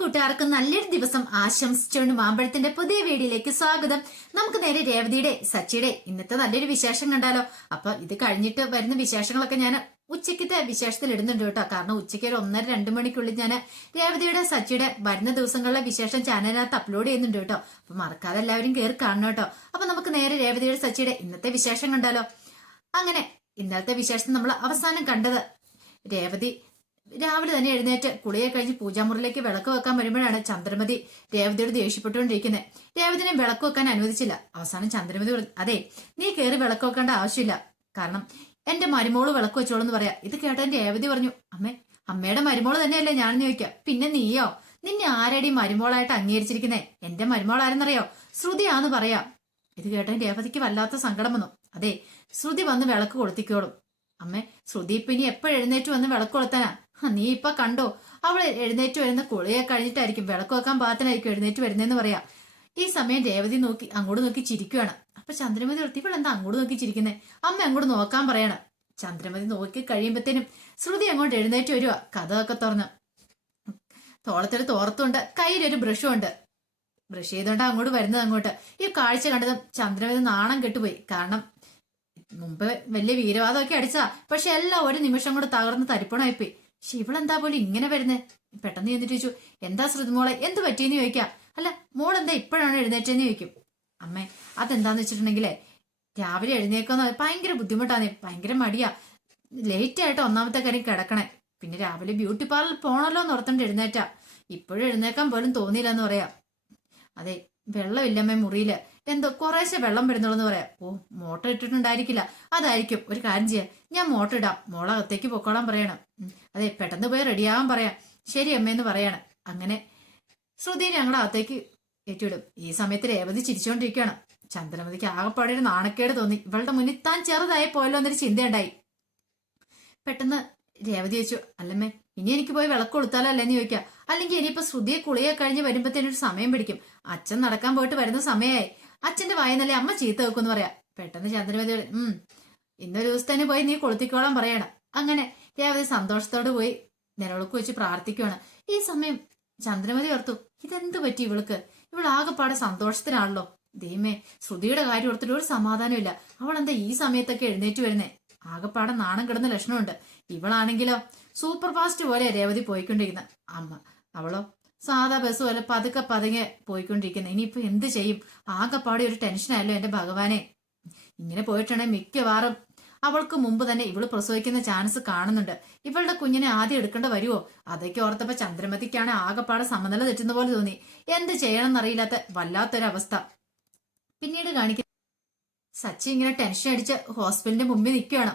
കൂട്ടുകാർക്കും നല്ലൊരു ദിവസം ആശംസിച്ചുകൊണ്ട് മാമ്പഴത്തിന്റെ പുതിയ വീഡിയോയിലേക്ക് സ്വാഗതം. നമുക്ക് നേരെ രേവതിയുടെ സച്ചിയുടെ ഇന്നത്തെ നല്ലൊരു വിശേഷം കണ്ടാലോ? അപ്പൊ ഇത് കഴിഞ്ഞിട്ട് വരുന്ന വിശേഷങ്ങളൊക്കെ ഞാൻ ഉച്ചയ്ക്കത്തെ വിശേഷത്തിൽ ഇടുന്നുണ്ട് കേട്ടോ. കാരണം ഉച്ചയ്ക്ക് ഒരു ഒന്നര രണ്ട് മണിക്കുള്ളിൽ ഞാൻ രേവതിയുടെ സച്ചിയുടെ വരുന്ന ദിവസങ്ങളിലെ വിശേഷം ചാനലിനകത്ത് അപ്ലോഡ് ചെയ്യുന്നുണ്ട് കേട്ടോ. അപ്പൊ മറക്കാതെ എല്ലാവരും കയറി കാണണം കേട്ടോ. അപ്പൊ നമുക്ക് നേരെ രേവതിയുടെ സച്ചിയുടെ ഇന്നത്തെ വിശേഷം കണ്ടാലോ? അങ്ങനെ ഇന്നത്തെ വിശേഷം നമ്മൾ അവസാനം കണ്ടത് രേവതി രാവിലെ തന്നെ എഴുന്നേറ്റ് കുളിയെ കഴിഞ്ഞ് പൂജാമുറിയിലേക്ക് വിളക്ക് വെക്കാൻ വരുമ്പോഴാണ് ചന്ദ്രമതി രേവതിയോട് ദേഷ്യപ്പെട്ടുകൊണ്ടിരിക്കുന്നത് രേവതിനെ വിളക്ക് വെക്കാൻ അനുവദിച്ചില്ല. അവസാനം ചന്ദ്രമതി അതെ നീ കയറി വിളക്ക് വെക്കേണ്ട ആവശ്യമില്ല. കാരണം എന്റെ മരുമോൾ വിളക്ക് വെച്ചോളെന്ന് പറയാ. ഇത് കേട്ടൻ രേവതി പറഞ്ഞു അമ്മേ അമ്മയുടെ മരുമോൾ തന്നെയല്ലേ ഞാൻ ചോദിക്കാം. പിന്നെ നീയോ? നിന്നെ ആരടി മരുമോളായിട്ട് അംഗീകരിച്ചിരിക്കുന്നേ? എന്റെ മരുമോൾ ആരെന്നറിയോ? ശ്രുതിയാന്ന് പറയാം. ഇത് കേട്ടൻ രേവതിക്ക് വല്ലാത്ത സങ്കടം വന്നു. അതെ ശ്രുതി വന്ന് വിളക്ക് കൊളുത്തിക്കോളും. അമ്മേ ശ്രുതി ഇപ്പൊ ഇനി എപ്പോഴെഴുന്നേറ്റ് വന്ന് വിളക്ക് കൊളുത്താനാ? നീ ഇപ്പൊ കണ്ടോ? അവൾ എഴുന്നേറ്റ് വരുന്ന കുളിയെ കഴിഞ്ഞിട്ടായിരിക്കും വിളക്ക് വെക്കാൻ പാകത്തിനായിരിക്കും എഴുന്നേറ്റ് വരുന്നതെന്ന് പറയാം. ഈ സമയം രേവതി നോക്കി അങ്ങോട്ട് നോക്കി ചിരിക്കുവാണ്. അപ്പൊ ചന്ദ്രമതി നിർത്തി എന്താ അങ്ങോട്ട് നോക്കി ചിരിക്കുന്നത് അമ്മ അങ്ങോട്ട് നോക്കാൻ പറയണ. ചന്ദ്രമതി നോക്കി കഴിയുമ്പത്തേനും ശ്രുതി അങ്ങോട്ട് എഴുന്നേറ്റ് വരുവാ കഥയൊക്കെ തുറന്ന്. തോളത്തൊരു തോർത്തുണ്ട് കയ്യിലൊരു ബ്രഷും ഉണ്ട് ബ്രഷ് ചെയ്തോണ്ട് അങ്ങോട്ട് വരുന്നത് അങ്ങോട്ട്. ഈ കാഴ്ച കണ്ടതും ചന്ദ്രമതി നാണം കെട്ടുപോയി. കാരണം മുമ്പ് വലിയ വീരവാദമൊക്കെ അടിച്ചാ പക്ഷെ എല്ലാം ഒരു നിമിഷം കൊണ്ട് തകർന്ന് തരിപ്പണമായിപ്പോയി പക്ഷെ ഇവളെന്താ പോലും ഇങ്ങനെ വരുന്നേ? പെട്ടെന്ന് ചെന്നിട്ട് ചോദിച്ചു എന്താ ശ്രുതി മോളെ എന്ത് പറ്റിയെന്ന് ചോദിക്കാം? അല്ല മോൾ എന്താ ഇപ്പോഴാണ് എഴുന്നേറ്റെന്ന്? ചോദിക്കും. അമ്മേ അതെന്താന്ന് വെച്ചിട്ടുണ്ടെങ്കിലേ രാവിലെ എഴുന്നേക്കാന്ന് ഭയങ്കര ബുദ്ധിമുട്ടാണ് ഭയങ്കര മടിയാ. ലേറ്റ് ആയിട്ട് ഒന്നാമത്തെ കാര്യം കിടക്കണേ. പിന്നെ രാവിലെ ബ്യൂട്ടി പാർലർ പോണല്ലോ എന്ന് ഓർത്തോണ്ട് എഴുന്നേറ്റാ. ഇപ്പോഴും എഴുന്നേക്കാൻ പോലും തോന്നിയില്ല എന്ന് പറയാം. അതെ വെള്ളമില്ലമ്മേ മുറിയിൽ. എന്തോ കുറേശ്ശെ വെള്ളം വരുന്നുള്ളൂ എന്ന് പറയാം. ഓ മോട്ടർ ഇട്ടിട്ടുണ്ടായിരിക്കില്ല. അതായിരിക്കും. ഒരു കാര്യം ചെയ്യാം. ഞാൻ മോട്ടർ ഇടാം. മോളകത്തേക്ക് പൊക്കോളാൻ പറയണം. അതെ പെട്ടെന്ന് പോയി റെഡിയാവാൻ പറയാം. ശരി അമ്മയെന്ന് പറയാണ്. അങ്ങനെ ശ്രുതി ഞങ്ങളുടെ അകത്തേക്ക് ഏറ്റുവിടും. ഈ സമയത്ത് രേവതി ചിരിച്ചുകൊണ്ടിരിക്കുകയാണ് ചന്ദ്രമതിക്ക് ആകെപ്പാടെ ഒരു നാണക്കേട് തോന്നി. ഇവളുടെ മുന്നിൽ താൻ ചെറുതായി പോയല്ലോ എന്നൊരു ചിന്തയുണ്ടായി. പെട്ടെന്ന് രേവതി ചോദിച്ചു അല്ലമ്മേ ഇനി എനിക്ക് പോയി വിളക്ക് കൊടുത്താലോ അല്ലെന്ന് ചോദിക്കാം അല്ലെങ്കിൽ ഇനിയിപ്പോ ശ്രുതിയെ കുളിയെ കഴിഞ്ഞ് വരുമ്പോഴത്തേനൊരു സമയം പിടിക്കും. അച്ഛൻ നടക്കാൻ പോയിട്ട് വരുന്ന സമയമായി അച്ഛന്റെ വായനല്ലേ അമ്മ ചീത്ത വെക്കുമെന്ന് പറയാം. പെട്ടെന്ന് ചന്ദ്രമതി ഉം ഇന്നൊരു ദിവസത്തേന് പോയി നീ കൊളുത്തിക്കോളാൻ പറയണം. അങ്ങനെ രേവതി സന്തോഷത്തോടെ പോയി നിലവിളക്ക് വെച്ച് പ്രാർത്ഥിക്കുവാണ്. ഈ സമയം ചന്ദ്രമതി ഓർത്തു ഇതെന്ത് പറ്റി ഇവൾക്ക്? ഇവളാകെപ്പാടെ സന്തോഷത്തിനാണല്ലോ. ദൈവമേ ശ്രുതിയുടെ കാര്യം ഓർത്തിട്ട് ഒരു സമാധാനമില്ല അവൾ എന്താ ഈ സമയത്തൊക്കെ എഴുന്നേറ്റ് വരുന്നേ? ആകെപ്പാടെ നാണം കിടന്ന ലക്ഷണമുണ്ട്. ഇവളാണെങ്കിലോ സൂപ്പർ ഫാസ്റ്റ് പോലെ രേവതി പോയിക്കൊണ്ടിരിക്കുന്ന. അമ്മ അവളോ സാധാ ബസ് പോലെ പതുക്കെ പതുക്കെ പോയിക്കൊണ്ടിരിക്കുന്നത് ഇനിയിപ്പോ എന്ത് ചെയ്യും? ആകെപ്പാടെ ഒരു ടെൻഷനായല്ലോ എന്റെ ഭഗവാനെ. ഇങ്ങനെ പോയിട്ടുണ്ടെങ്കിൽ മിക്കവാറും അവൾക്ക് മുമ്പ് തന്നെ ഇവൾ പ്രസവിക്കുന്ന ചാൻസ് കാണുന്നുണ്ട്. ഇവളുടെ കുഞ്ഞിനെ ആദ്യം എടുക്കേണ്ട വരുമോ അതൊക്കെ ഓർത്തപ്പോ ചന്ദ്രമതിക്കാണ് ആകെപ്പാടെ സമനില തെറ്റുന്ന പോലെ തോന്നി. എന്ത് ചെയ്യണം എന്നറിയില്ലാത്ത വല്ലാത്തൊരവസ്ഥ. പിന്നീട് കാണിക്കുന്ന സച്ചി ഇങ്ങനെ ടെൻഷൻ അടിച്ച് ഹോസ്പിറ്റലിന്റെ മുമ്പിൽ നിൽക്കുകയാണ്.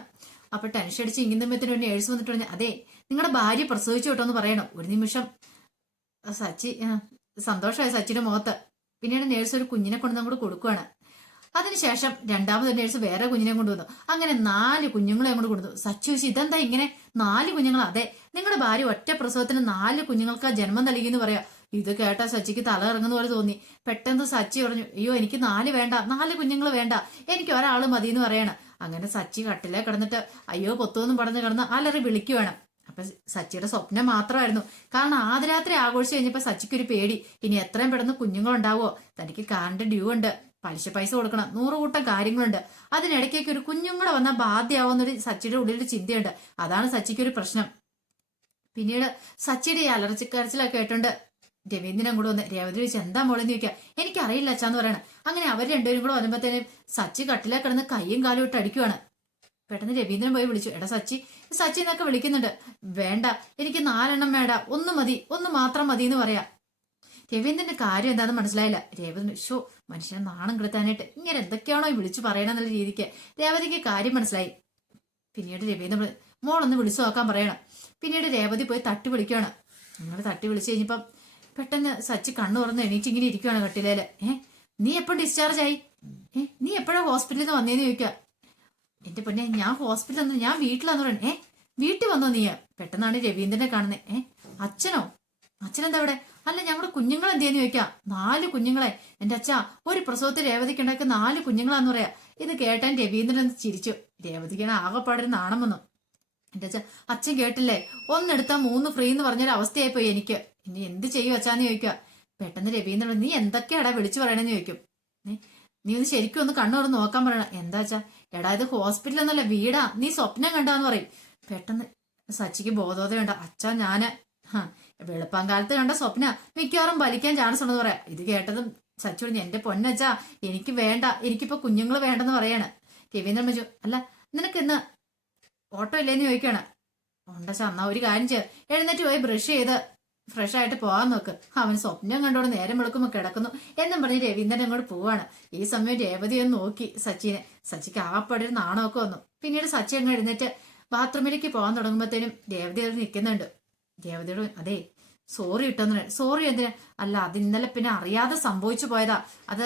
അപ്പൊ ടെൻഷൻ അടിച്ച് ഇങ്ങനെ ഒരു നേഴ്സ് വന്നിട്ട് പറഞ്ഞു അതെ നിങ്ങളുടെ ഭാര്യ പ്രസവിച്ചു കേട്ടോ എന്ന് പറയണം. ഒരു നിമിഷം സച്ചി സന്തോഷമായി സച്ചിയുടെ മുഖത്ത്. പിന്നീട് നേഴ്സ് ഒരു കുഞ്ഞിനെ കൊണ്ട് കൂടെ കൊടുക്കുകയാണ് അതിനുശേഷം രണ്ടാമത് നേഴ്സ് വേറെ കുഞ്ഞിനെ കൊണ്ടുവന്നു അങ്ങനെ നാല് കുഞ്ഞുങ്ങളെ അങ്ങോട്ട് കൊടുത്തു. സച്ചി ചോദിച്ചു ഇതെന്താ ഇങ്ങനെ നാല് കുഞ്ഞുങ്ങൾ അതെ നിങ്ങളുടെ ഭാര്യ ഒറ്റ പ്രസവത്തിന് നാല് കുഞ്ഞുങ്ങൾക്ക് ജന്മം നൽകി എന്ന് പറയാ. ഇത് കേട്ടാ സച്ചിക്ക് തല ഇറങ്ങുന്ന പോലെ തോന്നി. പെട്ടെന്ന് സച്ചി പറഞ്ഞു അയ്യോ എനിക്ക് നാല് വേണ്ട നാല് കുഞ്ഞുങ്ങൾ വേണ്ട എനിക്ക് ഒരാൾ മതി എന്ന് പറയണം. അങ്ങനെ സച്ചി കട്ടിലേ കിടന്നിട്ട് അയ്യോ പൊത്തുവെന്നും പറഞ്ഞ് കിടന്ന് അലറി വിളിക്കുവാണ്. അപ്പൊ സച്ചിയുടെ സ്വപ്നം മാത്രമായിരുന്നു. കാരണം ആദ്യ രാത്രി ആഘോഷിച്ച് കഴിഞ്ഞപ്പോ സച്ചിക്ക് ഒരു പേടി. ഇനി എത്രയും പെട്ടെന്ന് കുഞ്ഞുങ്ങളുണ്ടാവോ തനിക്ക് കാറിന്റെ ഡ്യൂ ഉണ്ട്. പലിശ പൈസ കൊടുക്കണം. നൂറ് കൂട്ടം കാര്യങ്ങളുണ്ട്. അതിനിടയ്ക്കേക്ക് ഒരു കുഞ്ഞുങ്ങളെ വന്നാൽ ബാധ്യമാവുന്നൊരു സച്ചിയുടെ ഉള്ളിലൊരു ചിന്തയുണ്ട്. അതാണ് സച്ചിക്ക് ഒരു പ്രശ്നം. പിന്നീട് സച്ചിയുടെ ഈ അലർച്ചക്കരച്ചിലൊക്കെ കേട്ടുണ്ട് രവീന്ദ്രൻ കൂടെ വന്ന് രേവതി ചോദിച്ചു എന്താ മോളെന്ന് ചോദിക്കാം? എനിക്കറിയില്ല അച്ഛാന്ന് പറയണം. അങ്ങനെ അവർ രണ്ടുപേരും കൂടെ വരുമ്പോഴത്തേനും സച്ചി കട്ടിലേ കിടന്ന് കൈയും കാലും ഇട്ട് അടിക്കുവാണ്. പെട്ടെന്ന് രവീന്ദ്രൻ പോയി വിളിച്ചു. എടാ സച്ചി സച്ചി എന്നൊക്കെ വിളിക്കുന്നുണ്ട്. വേണ്ട എനിക്ക് നാലെണ്ണം വേണ്ട. ഒന്ന് മതി ഒന്ന് മാത്രം മതി എന്ന് പറയാ. രവീന്ദ്രന്റെ കാര്യം എന്താണെന്ന് മനസ്സിലായില്ല. രേവതി ഷോ മനുഷ്യനെ നാണം കെടുത്താനായിട്ട് ഇങ്ങനെ എന്തൊക്കെയാണോ വിളിച്ചു പറയണമെന്നുള്ള രീതിക്ക് രേവതിക്ക് കാര്യം മനസ്സിലായി. പിന്നീട് രവീന്ദ്രൻ മോളൊന്ന് വിളിച്ചു നോക്കാൻ പറയണം. പിന്നീട് രേവതി പോയി തട്ടി വിളിക്കുകയാണ്. നിങ്ങൾ തട്ടി വിളിച്ചു കഴിഞ്ഞപ്പം പെട്ടെന്ന് സച്ചി കണ്ണു തുറന്ന് എണീറ്റ് ഇങ്ങനെ ഇരിക്കുകയാണ് കട്ടിലേൽ. ഏഹ് നീ എപ്പോൾ ഡിസ്ചാർജ് ആയി? ഏഹ് നീ എപ്പോഴാ ഹോസ്പിറ്റലിൽ നിന്ന് വന്നേന്ന് ചോദിക്കുക എന്റെ പൊന്നെ ഞാൻ ഹോസ്പിറ്റലിൽ വന്നു. ഞാൻ വീട്ടിലാന്ന് പറഞ്ഞു ഏ വീട്ടിൽ വന്നോ നീ? പെട്ടെന്നാണ് രവീന്ദ്രനെ കാണുന്നത് ഏ അച്ഛനോ? അച്ഛനെന്താ ഇവിടെ? അല്ല ഞങ്ങളുടെ കുഞ്ഞുങ്ങൾ എന്തേന്ന് ചോദിക്കാം? നാല് കുഞ്ഞുങ്ങളെ. എന്റെ അച്ഛാ ഒരു പ്രസവത്തിൽ രേവതിക്ക് ഉണ്ടാക്കിയ നാല് കുഞ്ഞുങ്ങളാന്ന് പറയാ. ഇത് കേട്ടാൻ രവീന്ദ്രൻ ചിരിച്ചു. രേവതിക്കാണ് ആകെപ്പാടൊരു നാണം വന്നു. എന്റെ അച്ഛൻ അച്ഛൻ കേട്ടില്ലേ? ഒന്നെടുത്താ മൂന്ന് ഫ്രീ എന്ന് പറഞ്ഞൊരു അവസ്ഥയായിപ്പോയി എനിക്ക്. ഇനി എന്ത് ചെയ്യും അച്ഛാന്ന് ചോദിക്കുക പെട്ടെന്ന് രവീന്ദ്രൻ നീ എന്തൊക്കെയാടാ വിളിച്ചു പറയണെന്ന് ചോദിക്കും. നീ ഒന്ന് ശരിക്കും ഒന്ന് കണ്ണു തുറന്ന് നോക്കാൻ പറയണം. എന്താ വെച്ചാ എടാ ഇത് ഹോസ്പിറ്റൽ എന്നല്ല വീടാ. നീ സ്വപ്നം കണ്ടാന്ന് പറയും. പെട്ടെന്ന് സച്ചിക്ക് ബോധോദയുണ്ട് അച്ഛാ ഞാൻ. വെളുപ്പം വെളുപ്പാങ്കാലത്ത് കണ്ട സ്വപ്ന. മിക്കവാറും വലിക്കാൻ ചാൻസ് ഉണ്ടെന്ന് പറയാം. ഇത് കേട്ടതും സച്ചു എന്റെ പൊന്നച്ചാ എനിക്ക് വേണ്ട. എനിക്കിപ്പോ കുഞ്ഞുങ്ങൾ വേണ്ടെന്ന് പറയാണ്. രവീന്ദ്രൻ മജു അല്ല നിനക്ക് ഇന്ന് ഓട്ടോ ഇല്ലേന്ന് ചോദിക്കാണ്. ഉണ്ടച്ചാ എന്നാ ഒരു കാര്യം ചെയ്യ. എഴുന്നേറ്റ് പോയി ബ്രഷ് ചെയ്ത് ഫ്രഷ് ആയിട്ട് പോകാൻ നോക്ക്. അവൻ സ്വപ്നം കണ്ടോണ്ട് നേരം വെളുക്കുമ്പോൾ കിടക്കുന്നു. എന്നും പറഞ്ഞ് രവീന്ദ്രൻ അങ്ങോട്ട് പോവാണ്. ഈ സമയം രേവതി ഒന്ന് നോക്കി. സച്ചിനെ. സച്ചിക്ക് ആപ്പടി ഒരു നാണമൊക്കെ വന്നു. പിന്നീട് സച്ചി അങ്ങ് എഴുന്നേറ്റ് ബാത്റൂമിലേക്ക് പോകാൻ തുടങ്ങുമ്പോഴത്തേനും രേവതി അത് നിൽക്കുന്നുണ്ട്. രേവതിയോട് അതെ സോറി ഇട്ടെന്ന് സോറി എന്തിന്? അല്ല അത് ഇന്നലെ പിന്നെ അറിയാതെ സംഭവിച്ചു പോയതാ. അത്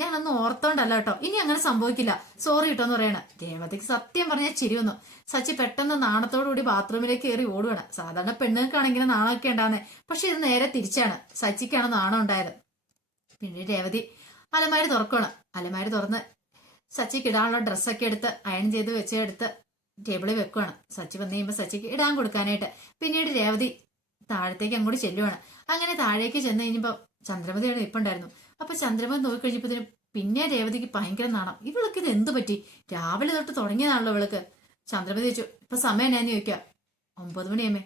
ഞാൻ ഒന്ന് ഓർത്തോണ്ടല്ല കേട്ടോ. ഇനി അങ്ങനെ സംഭവിക്കില്ല. സോറി ഇട്ടോന്ന് പറയണ. രേവതിക്ക് സത്യം പറഞ്ഞാൽ ചിരി വന്നു. സച്ചി പെട്ടെന്ന് നാണത്തോടുകൂടി ബാത്റൂമിലേക്ക് കയറി ഓടുവാണ്. സാധാരണ പെണ്ണുങ്ങൾക്കാണെങ്കിൽ നാണമൊക്കെ ഉണ്ടാകുന്നത് പക്ഷെ ഇത് നേരെ തിരിച്ചാണ്. സച്ചിക്കാണ് നാണം ഉണ്ടായത്. പിന്നെ രേവതി അലമാരി തുറക്കണം അലമാരി തുറന്ന് സച്ചിക്ക് ഇടാനുള്ള ഡ്രസ്സൊക്കെ എടുത്ത് അയൺ ചെയ്ത് വെച്ചെടുത്ത് ടേബിളിൽ വെക്കുവാണ്. സച്ചി വന്നു കഴിയുമ്പോൾ സച്ചിക്ക് ഇടാൻ കൊടുക്കാനായിട്ട്. പിന്നീട് രേവതി താഴത്തേക്ക് അങ്ങോട്ട് ചെല്ലുവാണ്. അങ്ങനെ താഴേക്ക് ചെന്ന് കഴിഞ്ഞപ്പോൾ ചന്ദ്രമതിയുടെ നിപ്പുണ്ടായിരുന്നു. അപ്പൊ ചന്ദ്രമതി നോക്കി കഴിഞ്ഞപ്പോഴത്തേനും പിന്നെ രേവതിക്ക് ഭയങ്കര നാണം. ഇവൾക്ക് ഇത് എന്ത് പറ്റി? രാവിലെ തൊട്ട് തുടങ്ങിയതാണല്ലോ ഇവൾക്ക്. ചന്ദ്രമതി ചോദിച്ചു ഇപ്പൊ സമയം ഞാൻ ചോദിക്കുക ഒമ്പത് മണിയമ്മേ.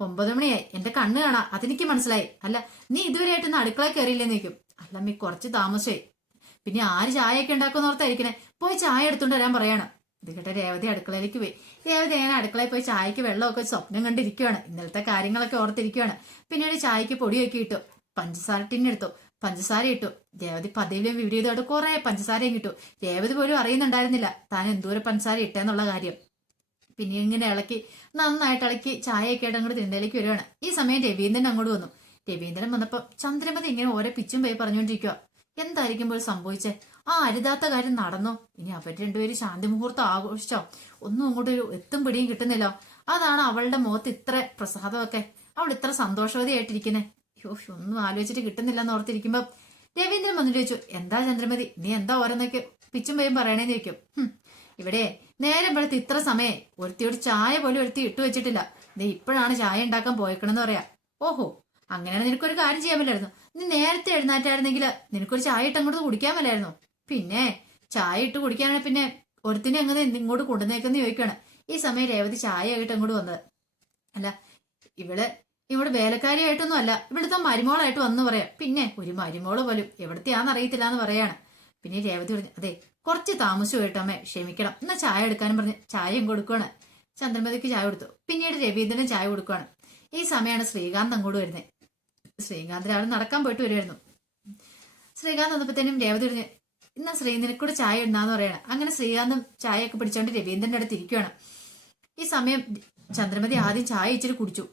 ഒമ്പത് മണിയായി. എന്റെ കണ്ണ് കാണാ. അതെനിക്ക് മനസ്സിലായി. അല്ല നീ ഇതുവരെയായിട്ടൊന്ന് അടുക്കള കയറിയില്ലെന്ന് ചോദിക്കും. അല്ല അമ്മി കുറച്ച് താമസമായി. പിന്നെ ആര് ചായയൊക്കെ ഉണ്ടാക്കുമെന്ന് ഓർത്തായിരിക്കണേ. പോയി ചായ എടുത്തുകൊണ്ട് വരാൻ പറയാണ്. ഇത് രേവതി അടുക്കളയിലേക്ക് പോയി. രേവതി അങ്ങനെ അടുക്കളയിൽ പോയി ചായക്ക് വെള്ളമൊക്കെ സ്വപ്നം കണ്ടിരിക്കുവാണ്. ഇന്നലത്തെ കാര്യങ്ങളൊക്കെ ഓർത്തിരിക്കുവാണ്. പിന്നീട് ചായക്ക് പൊടിയൊക്കെ ഇട്ടു. പഞ്ചസാര ടിന്നെടുത്തു പഞ്ചസാര ഇട്ടു. രേവതി പതിവിലും വിപരീതമായിട്ട് കുറെ പഞ്ചസാരയും കിട്ടു. രേവതി പോലും അറിയുന്നുണ്ടായിരുന്നില്ല. താൻ എന്തോരം പഞ്ചസാര ഇട്ടെന്നുള്ള കാര്യം. പിന്നെ ഇങ്ങനെ ഇളക്കി നന്നായിട്ട് ഇളക്കി ചായയൊക്കെ അങ്ങോട്ട് തിണ്ടയിലേക്ക് വരുവാണ്. ഈ സമയം രവീന്ദ്രൻ അങ്ങോട്ട് വന്നു. രവീന്ദ്രൻ വന്നപ്പോ ചന്ദ്രമതി ഇങ്ങനെ ഓരോ പിച്ചും പോയി പറഞ്ഞുകൊണ്ടിരിക്കുക എന്തായിരിക്കും പോലും സംഭവിച്ചേ? ആ അരുതാത്ത കാര്യം നടന്നോ? ഇനി അവർ രണ്ടുപേരും ശാന്തി മുഹൂർത്തം ആഘോഷിച്ചോ? ഒന്നും അങ്ങോട്ട് ഒരു എത്തും പിടിയും കിട്ടുന്നില്ല. അതാണ് അവളുടെ മുഖത്ത് ഇത്ര പ്രസാദമൊക്കെ. അവൾ ഇത്ര സന്തോഷവതിയായിട്ടിരിക്കുന്നേ. യോ ഒന്നും ആലോചിച്ചിട്ട് കിട്ടുന്നില്ല എന്ന് ഓർത്തിരിക്കുമ്പോ രവീന്ദ്രൻ വന്നിട്ട് ചോദിച്ചു എന്താ ചന്ദ്രമതി? നീ എന്താ ഓരോന്നൊക്കെ പിച്ചും പേയും പറയണേന്ന് ചോദിക്കും. ഇവിടെ നേരം വെളുത്ത് ഇത്ര സമയം ഒരുത്തിയോട് ചായ പോലും ഒരുത്തി ഇട്ടു വെച്ചിട്ടില്ല. നീ ഇപ്പോഴാണ് ചായ ഉണ്ടാക്കാൻ പോയേക്കണെന്ന് പറയാ. ഓഹോ അങ്ങനെയാണ് നിനക്കൊരു കാര്യം ചെയ്യാൻ പറ്റില്ലായിരുന്നു. നീ നേരത്തെ എഴുന്നേറ്റായിരുന്നെങ്കിൽ നിനക്കൊരു ചായ ഇട്ട് അങ്ങോട്ട് പിന്നെ ചായ ഇട്ട് കുടിക്കാനാണ് പിന്നെ ഒരുത്തിനെ അങ്ങനെ ഇങ്ങോട്ട് കൊണ്ടുവന്നേക്കെന്ന് ചോദിക്കുകയാണ് ഈ സമയം രേവതി ചായ ആയിട്ട് അങ്ങോട്ട് വന്നത്. അല്ല ഇവൾ ഇവിടെ വേലക്കാരിയായിട്ടൊന്നും അല്ല. ഇവിടുത്തെ മരുമോളായിട്ട് വന്നു പറയാം. പിന്നെ ഒരു മരുമോൾ പോലും എവിടത്തെയാന്ന് അറിയത്തില്ല എന്ന് പറയാണ് പിന്നെ രേവതി പറഞ്ഞു അതെ കുറച്ച് താമസം കേട്ടമ്മേ ക്ഷമിക്കണം. എന്നാ ചായ എടുക്കാനും പറഞ്ഞ് ചായയും കൊടുക്കുവാണ്. ചന്ദ്രമതിക്ക് ചായ കൊടുത്തു. പിന്നീട് രവീന്ദ്രനും ചായ കൊടുക്കുവാണ്. ഈ സമയമാണ് ശ്രീകാന്ത് അങ്ങോട്ട് വരുന്നത് ശ്രീകാന്ത് രാവിലെ നടക്കാൻ പോയിട്ട് വരുമായിരുന്നു ശ്രീകാന്ത് വന്നപ്പോഴത്തേനും രേവതി പറഞ്ഞു ഇന്നാ ശ്രീ നിനക്കൂടെ ചായ ഇടുന്നാന്ന് പറയണം. അങ്ങനെ ശ്രീകാന്തും ചായയൊക്കെ പിടിച്ചോണ്ട് രവീന്ദ്രന്റെ അടുത്ത് ഇരിക്കുകയാണ് ഈ സമയം ചന്ദ്രമതി ആദ്യം ചായ ഇച്ചിരി കുടിച്ചു.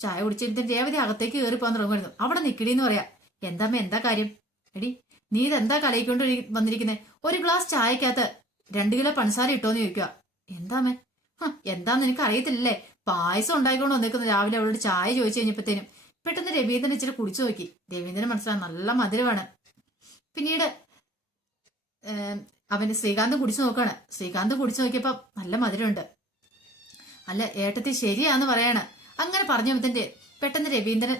ചായ കുടിച്ചിട്ട് രേവതി അകത്തേക്ക് കയറി പോകാൻ തുടങ്ങുമായിരുന്നു. അവിടെ നിക്കടി എന്ന് പറയാ എന്താമ്മ എന്താ കാര്യം? എടി നീ ഇതെന്താ കളയിക്കൊണ്ട് വന്നിരിക്കുന്നത് ഒരു ഗ്ലാസ് ചായക്കകത്ത് രണ്ട് കിലോ പഞ്ചസാര ഇട്ടോന്ന് ചോദിക്കുക എന്താമേ എന്താന്ന് എനിക്ക് അറിയത്തില്ലല്ലേ പായസം ഉണ്ടായിക്കൊണ്ട് വന്നിരിക്കുന്നു രാവിലെ അവളോട് ചായ ചോദിച്ചു കഴിഞ്ഞപ്പോഴത്തേനും. പെട്ടെന്ന് രവീന്ദ്രൻ ഇച്ചിരി കുടിച്ചു നോക്കി. രവീന്ദ്രൻ മനസ്സിലായി നല്ല മധുരമാണ് പിന്നീട് അവന് ശ്രീകാന്ത് കുടിച്ചു നോക്കാണ്. ശ്രീകാന്ത് കുടിച്ചു നോക്കിയപ്പോ നല്ല മധുരമുണ്ട്. അല്ല ഏട്ടത്തി ശരിയാന്ന് പറയാണ്. അങ്ങനെ പറഞ്ഞു പറഞ്ഞതിന്റെ പെട്ടെന്ന് രവീന്ദ്രൻ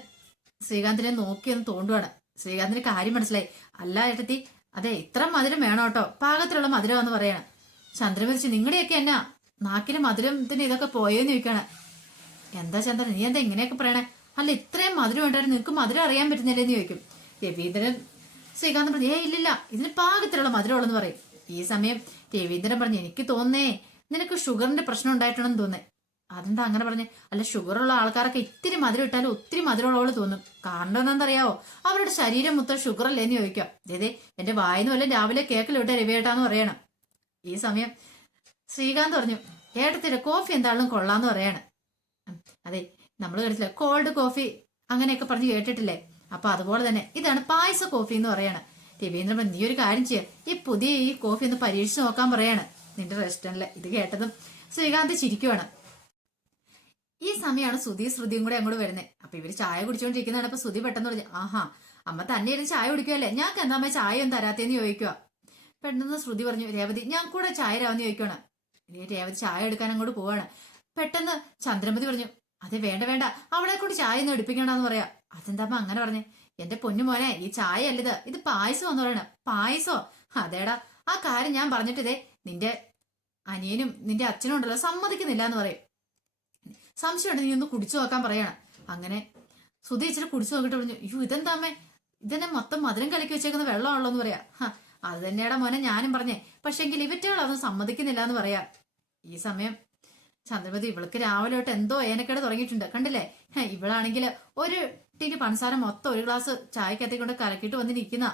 ശ്രീകാന്തിനെ നോക്കിയെന്ന് തോണ്ടുവാണ്. ശ്രീകാന്തിന് കാര്യം മനസ്സിലായി. അല്ല ഏട്ടത്തി അതെ ഇത്ര മധുരം വേണം കേട്ടോ. പാകത്തിലുള്ള മധുരം എന്ന് പറയാണ് ചന്ദ്രമരിച്ച് നിങ്ങളുടെയൊക്കെ എന്നാ? നാക്കിലെ മധുരത്തിന് ഇതൊക്കെ പോയോന്ന് ചോദിക്കാണ്. എന്താ ചന്ദ്രൻ നീ എന്താ ഇങ്ങനെയൊക്കെ പറയണേ? അല്ല ഇത്രയും മധുരം ഉണ്ടായിരുന്നു. നിനക്ക് മധുരം അറിയാൻ പറ്റുന്നില്ലെന്ന് ചോദിക്കും. രവീന്ദ്രൻ ശ്രീകാന്തൻ പറഞ്ഞു ഏ ഇല്ലില്ല ഇതിന് പാകത്തിലുള്ള മധുരമുള്ളെന്ന് പറയും. ഈ സമയം രവീന്ദ്രൻ പറഞ്ഞു എനിക്ക് തോന്നേ നിനക്ക് ഷുഗറിന്റെ പ്രശ്നം ഉണ്ടായിട്ടുണ്ടെന്ന് തോന്നേ അതെന്താ അങ്ങനെ പറഞ്ഞു? അല്ല ഷുഗറുള്ള ആൾക്കാരൊക്കെ ഇത്തിരി മധുരം ഇട്ടാലും ഒത്തിരി മധുരമുള്ളവൾ തോന്നും. കാരണം എന്താണെന്നറിയാവോ? അവരുടെ ശരീരം മൊത്തം ഷുഗർ അല്ലേന്ന് ചോദിക്കാം അതെ എന്റെ വായന വല്ല രാവിലെ കേക്കിൽ വിട്ട രവിയേട്ടാന്ന് പറയണം. ഈ സമയം ശ്രീകാന്ത് പറഞ്ഞു ഏട്ടത്തിന്റെ കോഫി എന്താണെങ്കിലും കൊള്ളാന്ന് പറയാണ്. അതെ നമ്മൾ കേട്ടില്ല കോൾഡ് കോഫി അങ്ങനെയൊക്കെ പറഞ്ഞ് കേട്ടിട്ടില്ലേ? അപ്പൊ അതുപോലെ തന്നെ ഇതാണ് പായസ കോഫി എന്ന് പറയാണ്. രവീന്ദ്രൻ നീ ഒരു കാര്യം ചെയ്യ. ഈ പുതിയ ഈ കോഫി ഒന്ന് പരീക്ഷിച്ച് നോക്കാൻ പറയാണ്. നിന്റെ റെസ്റ്റോറന്റിലെ ഇത് കേട്ടതും ശ്രീകാന്ത് ചിരിക്കുവാണ്. ഈ സമയമാണ് സുധി ശ്രുതിയും കൂടെ അങ്ങോട്ട് വരുന്നത് അപ്പൊ ഇവർ ചായ കുടിച്ചോണ്ടിരിക്കുന്നതാണ്. അപ്പൊ സുധി പെട്ടെന്ന് പറഞ്ഞു ആഹാ അമ്മ തന്നെ ഇരുന്ന് ചായ കുടിക്കുമല്ലേ ഞങ്ങൾക്ക് എന്താ അമ്മ ചായ ഒന്നും തരാത്തേന്ന് ചോദിക്കുക പെട്ടെന്ന് ശ്രുതി പറഞ്ഞു രേവതി ഞാൻ കൂടെ ചായ രാവെന്ന് ചോദിക്കുകയാണ് ഇനി രേവതി ചായ എടുക്കാൻ അങ്ങോട്ട് പോവാണ്. പെട്ടെന്ന് ചന്ദ്രമതി പറഞ്ഞു അതെ വേണ്ട വേണ്ട. അവളെ കൂടി ചായ ഒന്നും എടുപ്പിക്കണ്ടെന്ന് പറയാ. അതെന്താ അമ്മ അങ്ങനെ പറഞ്ഞേ? എന്റെ പൊന്നു മോനെ ഈ ചായ അല്ലത് ഇത് പായസം എന്ന് പറയണ പായസോ? അതേടാ. ആ കാര്യം ഞാൻ പറഞ്ഞിട്ടിതേ നിന്റെ അനിയനും നിന്റെ അച്ഛനും ഉണ്ടല്ലോ സമ്മതിക്കുന്നില്ല എന്ന് പറയും. സംശയമുണ്ട് നീ ഒന്ന് കുടിച്ചു നോക്കാൻ പറയണം. അങ്ങനെ സുധി ഇച്ചിരി കുടിച്ചു നോക്കിട്ട് പറഞ്ഞു അയ്യോ ഇതെന്താമ്മേ? ഇതെന്നെ മൊത്തം മധുരം കലക്കി വെച്ചേക്കുന്ന വെള്ളമാണല്ലോ എന്ന് പറയാ അത് തന്നെയാടാ മോനെ ഞാനും പറഞ്ഞേ. പക്ഷെങ്കിൽ ഇവറ്റകൾ അതൊന്നും സമ്മതിക്കുന്നില്ല എന്ന് പറയാ. ഈ സമയം ചന്ദ്രമതി ഇവൾക്ക് രാവിലെ തൊട്ട് എന്തോ ഏനക്കേട് തുടങ്ങിയിട്ടുണ്ട്. കണ്ടില്ലേ? ഇവളാണെങ്കിൽ ഒരു ടീന് പണസാര മൊത്തം ഒരു ഗ്ലാസ് ചായക്കത്തിക്കൊണ്ട് കലക്കിയിട്ട് വന്ന് നിൽക്കുന്ന.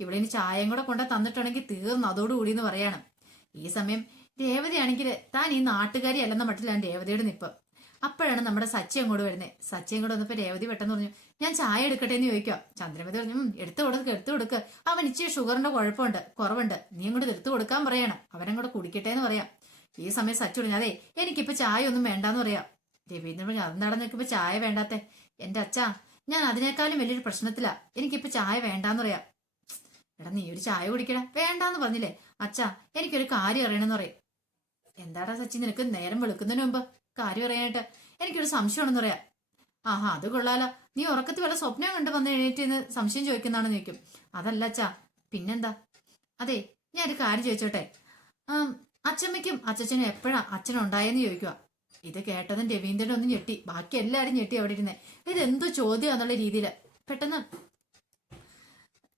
ഇനി ചായയും കൂടെ കൊണ്ട് തന്നിട്ടുണ്ടെങ്കിൽ തീർന്നു അതോടുകൂടി എന്ന് പറയാണ്. ഈ സമയം രേവതിയാണെങ്കിൽ താൻ ഈ നാട്ടുകാരി അല്ലെന്ന മട്ടിലാണ് രേവതിയുടെ നിപ്പ്. അപ്പോഴാണ് നമ്മുടെ സച്ചി അങ്ങോട്ട് വരുന്നത് സച്ചി അങ്ങോട്ട് വന്നപ്പോ രേവതി പെട്ടെന്ന് പറഞ്ഞു ഞാൻ ചായ എടുക്കട്ടെ എന്ന് ചോദിക്കാം. ചന്ദ്രമതി പറഞ്ഞു "ഉം, എടുത്തു കൊടുക്കുക എടുത്തു കൊടുക്കുക അവൻ ഇച്ചിരി ഷുഗറിന്റെ കുഴപ്പമുണ്ട് കുറവുണ്ട്. നീ അങ്ങോട്ട് എടുത്തു കൊടുക്കാൻ പറയണം. അവനങ്ങോട്ട് കുടിക്കട്ടെ എന്ന് പറയാം. ഈ സമയം സച്ചു അതെ എനിക്കിപ്പോ ചായ ഒന്നും വേണ്ടാന്ന് പറയാം. രവീന്ദ്രൻ പറഞ്ഞു അതെന്താടെ നിൽക്കുമ്പോ ചായ വേണ്ടാത്തെ. എന്റെ അച്ഛാ ഞാൻ അതിനേക്കാളും വലിയൊരു പ്രശ്നത്തിലാ. എനിക്കിപ്പോ ചായ വേണ്ടാന്ന് പറയാം. എടാ നീ ഒരു ചായ കുടിക്കടാ. വേണ്ടാന്ന് പറഞ്ഞില്ലേ. അച്ഛാ എനിക്കൊരു കാര്യം അറിയണമെന്ന് പറയും. എന്താടാ സച്ചി നിനക്ക് നേരം വെളുക്കുന്നതിന് മുമ്പ് കാര്യം അറിയാനായിട്ട് എനിക്കൊരു സംശയമാണെന്ന് പറയാം. ആഹാ അത് കൊള്ളാലോ. നീ ഉറക്കത്തിൽ വല്ല സ്വപ്നം കണ്ട് വന്ന് എഴുന്നേറ്റ് സംശയം ചോദിക്കുന്നതാണ് നീക്കും അതല്ല അച്ഛാ പിന്നെന്താ? അതെ ഞാൻ ഒരു കാര്യം ചോദിച്ചോട്ടെ. ആം, അച്ചമ്മയ്ക്കും അച്ഛനും എപ്പോഴാ അച്ഛനുണ്ടായെന്ന് ചോദിക്കുക ഇത് കേട്ടതും രവീന്ദ്രൻ ഒന്ന് ഞെട്ടി. ബാക്കി എല്ലാരും ഞെട്ടി അവിടെ ഇരുന്നേ. ഇത് എന്തോ ചോദ്യം എന്നുള്ള രീതിയിൽ പെട്ടെന്ന്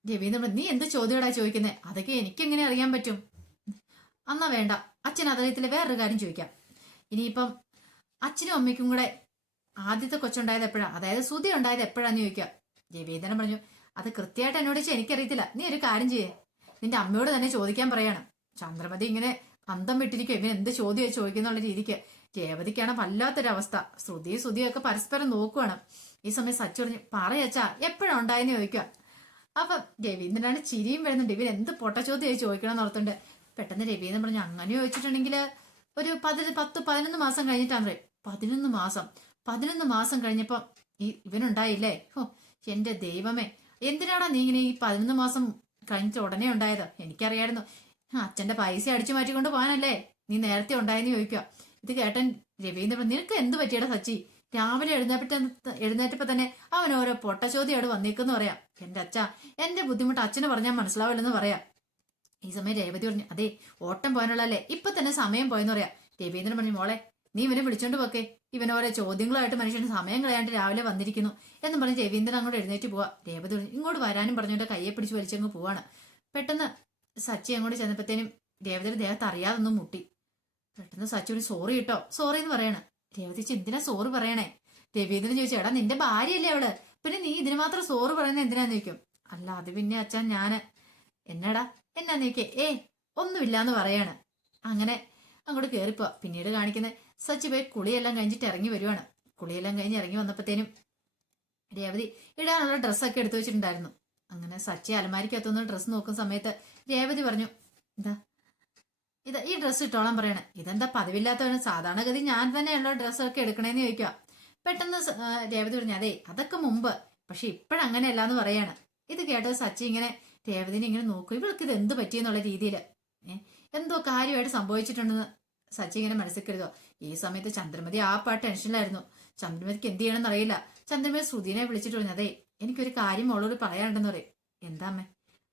രവീന്ദ്രൻ നീ എന്ത് ചോദ്യമാടാ ചോദിക്കുന്നേ? അതൊക്കെ എനിക്ക് എങ്ങനെ അറിയാൻ പറ്റും? അന്നാ വേണ്ട. അച്ഛൻ അദ്ദേഹത്തിലെ വേറൊരു കാര്യം ചോദിക്കാം. ഇനിയിപ്പം അച്ഛനും അമ്മയ്ക്കും കൂടെ ആദ്യത്തെ കൊച്ചുണ്ടായത് എപ്പോഴാണ് അതായത് സുതി ഉണ്ടായത് എപ്പോഴാന്ന് ചോദിക്കാം. രവീന്ദ്രൻ പറഞ്ഞു അത് കൃത്യമായിട്ട് എന്നോട് എനിക്കറിയത്തില്ല. നീ ഒരു കാര്യം ചെയ്യേ. നിന്റെ അമ്മയോട് തന്നെ ചോദിക്കാൻ പറയണം. ചന്ദ്രമതി ഇങ്ങനെ അന്തം വിട്ടിരിക്കും ഇവൻ എന്ത് ചോദ്യം ചോദിക്കുന്നുള്ള രീതിക്ക്. രേവതിക്കാണ് വല്ലാത്തൊരവസ്ഥ. ശ്രുതിയും ശ്രുതിയും ഒക്കെ പരസ്പരം നോക്കുവാണ്. ഈ സമയം സച്ചു പറഞ്ഞു പറയച്ചാ എപ്പോഴാ ഉണ്ടായെന്ന് ചോദിക്കുക അപ്പൊ രവീന്ദ്രനാണ് ചിരിയും വരുന്നുണ്ട്. ഇവൻ എന്ത് പൊട്ട ചോദ്യം ചോദിക്കണം എന്ന് ഓർത്തുണ്ട് പെട്ടെന്ന് രവീന്ദ്രൻ പറഞ്ഞു അങ്ങനെ ചോദിച്ചിട്ടുണ്ടെങ്കിൽ ഒരു പതിന് പത്ത് പതിനൊന്ന് മാസം കഴിഞ്ഞിട്ടാണ് പതിനൊന്ന് മാസം. പതിനൊന്ന് മാസം കഴിഞ്ഞപ്പോ ഈ ഇവനുണ്ടായില്ലേ ഓ എന്റെ ദൈവമേ. എന്തിനാടാ നീ ഇങ്ങനെ ഈ പതിനൊന്ന് മാസം കഴിഞ്ഞിട്ട് ഉടനെ ഉണ്ടായത്? എനിക്കറിയായിരുന്നു. അച്ഛന്റെ പൈസ അടിച്ചു മാറ്റിക്കൊണ്ട് പോകാനല്ലേ? നീ നേരത്തെ ഉണ്ടായെന്ന് ചോദിക്കുക. ഇത് കേട്ടൻ രവീന്ദ്രൻ നിനക്ക് എന്ത് പറ്റിയടാ സച്ചി? രാവിലെ എഴുന്നേറ്റ എഴുന്നേറ്റപ്പോ തന്നെ അവൻ ഓരോ പൊട്ട ചോദ്യമായിട്ട് വന്നേക്കെന്ന് പറയാം. എന്റെ അച്ഛ എന്റെ ബുദ്ധിമുട്ട് അച്ഛന് പറഞ്ഞാൽ മനസ്സിലാവില്ലെന്ന് പറയാം. ഈ സമയം രേവതി പറഞ്ഞു അതെ ഓട്ടം പോകാനുള്ളല്ലേ ഇപ്പൊ തന്നെ സമയം പോയെന്ന് പറയാം. രവീന്ദ്രൻ പറഞ്ഞു മോളെ നീ ഇവനെ വിളിച്ചോണ്ട് പോക്കെ. ഇവൻ ഓരോ ചോദ്യങ്ങളായിട്ട് മനുഷ്യന് സമയം കളയാണ്ട് രാവിലെ വന്നിരിക്കുന്നു. എന്ന് പറഞ്ഞ് രവീന്ദ്രൻ അങ്ങോട്ട് എഴുന്നേറ്റ് പോവാ. രേവതി ഇങ്ങോട്ട് വരാനും പറഞ്ഞുകൊണ്ട് കയ്യെ പിടിച്ച് വലിച്ചങ്ങ് പോവാണ്. പെട്ടെന്ന് സച്ചി അങ്ങോട്ട് ചെന്നപ്പോഴത്തേനും രേവതിയുടെ ദേഹത്ത് അറിയാതൊന്നും മുട്ടി. പെട്ടെന്ന് സച്ചി ഒരു സോറി കിട്ടോ സോറി എന്ന് പറയണേ. രേവതി എന്തിനാ സോറി പറയണേ? രവീന്ദ്രൻ ചോദിച്ചു എടാ നിന്റെ ഭാര്യയല്ലേ അവൾ? പിന്നെ നീ ഇതിന് മാത്രം സോറ് പറയുന്നത് എന്തിനാന്ന് ചോദിക്കും? അല്ല അത് പിന്നെ അച്ഛൻ ഞാൻ. എന്നടാ എന്നാന്ന് ചോദിക്കേ ഏ ഒന്നുമില്ലാന്ന് പറയാണ്. അങ്ങനെ അങ്ങോട്ട് കേറിപ്പോ. പിന്നീട് കാണിക്കുന്നത് സച്ചി പോയി കുളിയെല്ലാം കഴിഞ്ഞിട്ട് ഇറങ്ങി വരുവാണ്. കുളിയെല്ലാം കഴിഞ്ഞ് ഇറങ്ങി വന്നപ്പോഴത്തേനും രേവതി ഇടാനുള്ള ഡ്രസ്സൊക്കെ എടുത്തു വെച്ചിട്ടുണ്ടായിരുന്നു. അങ്ങനെ സച്ചി അലമാരിക്കകത്തുനിന്ന് ഡ്രസ്സ് നോക്കുന്ന സമയത്ത് രേവതി പറഞ്ഞു എന്താ? ഇത് ഈ ഡ്രസ്സ് ഇട്ടോളാൻ പറയണേ. ഇതെന്താ പതിവില്ലാത്തവന്? സാധാരണഗതി ഞാൻ തന്നെയുള്ള ഡ്രസ്സൊക്കെ എടുക്കണേന്ന് ചോദിക്കുക. പെട്ടെന്ന് രേവതി പറഞ്ഞു അതെ അതൊക്കെ മുമ്പ്. പക്ഷെ ഇപ്പോഴങ്ങനെയല്ല എന്ന് പറയാണ്. ഇത് കേട്ടത് സച്ചി ഇങ്ങനെ രേവതിനെ ഇങ്ങനെ നോക്കും. ഇവൾക്ക് ഇത് എന്ത് പറ്റിയെന്നുള്ള രീതിയിൽ? എന്തോ കാര്യമായിട്ട് സംഭവിച്ചിട്ടുണ്ടെന്ന് സച്ചി ഇങ്ങനെ മനസ്സിൽ കരുതോ ഈ സമയത്ത് ചന്ദ്രമതി ആ പാട്ട് ടെൻഷനിലായിരുന്നു ചന്ദ്രമതിക്ക് എന്ത് ചെയ്യണമെന്ന് അറിയില്ല ചന്ദ്രമതി ശ്രുതിനെ വിളിച്ചിട്ട് പറഞ്ഞു അതെ എനിക്കൊരു കാര്യം മോളോട് പറയാനുണ്ടെന്ന് പറയും. എന്താ അമ്മേ?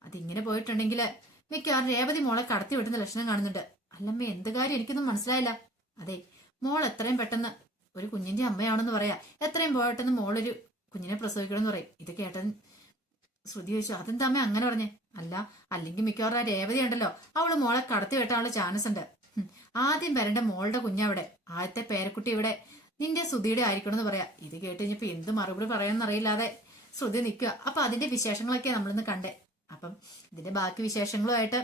അതിങ്ങനെ പോയിട്ടുണ്ടെങ്കിൽ മിക്കവാറും രേവതി മോളെ കടത്തി വിടുന്ന ലക്ഷണം കാണുന്നുണ്ട്. അല്ലമ്മേ എന്ത് കാര്യം? എനിക്കൊന്നും മനസ്സിലായില്ല. അതെ മോൾ എത്രയും പെട്ടെന്ന് ഒരു കുഞ്ഞിന്റെ അമ്മയാണെന്ന് പറയാ. എത്രയും പോയിട്ടെന്ന് മോളൊരു കുഞ്ഞിനെ പ്രസവിക്കണം എന്ന് പറയും. ഇത് കേട്ടൻ ശ്രുതി ചോദിച്ചു അതെന്താമ്മ അങ്ങനെ പറഞ്ഞേ? അല്ല അല്ലെങ്കിൽ മിക്കവാറും ആ രേവതി ഉണ്ടല്ലോ. അവൾ മോളെ കടത്തി വെട്ടാനുള്ള ചാൻസ് ഉണ്ട്. ആദ്യം വരേണ്ട മോളുടെ കുഞ്ഞവിടെ. ആദ്യത്തെ പേരക്കുട്ടി ഇവിടെ. നിന്റെ ശ്രുതിയുടെ ആയിരിക്കണം എന്ന് പറയാ. ഇത് കേട്ട് കഴിഞ്ഞപ്പോ എന്ത് മറുപടി പറയാമെന്നറിയില്ലാതെ ശ്രുതി നിൽക്കുക. അപ്പൊ അതിന്റെ വിശേഷങ്ങളൊക്കെ നമ്മളിന്ന് കണ്ടേ. അപ്പം ഇതിന്റെ ബാക്കി വിശേഷങ്ങളുമായിട്ട്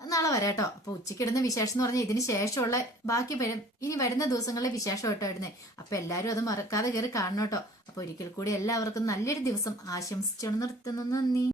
നാളെ വരാട്ടോ. അപ്പൊ ഉച്ചയ്ക്ക് ഇടുന്ന വിശേഷം എന്ന് പറഞ്ഞാൽ ഇതിന് ശേഷമുള്ള ബാക്കി വരും. ഇനി വരുന്ന ദിവസങ്ങളിലെ വിശേഷം കേട്ടോ ഇടുന്നേ. അപ്പൊ എല്ലാവരും അത് മറക്കാതെ കയറി കാണണം കേട്ടോ അപ്പൊ ഒരിക്കൽ കൂടി എല്ലാവർക്കും നല്ലൊരു ദിവസം ആശംസിച്ചു നിർത്തുന്നു. നന്ദി.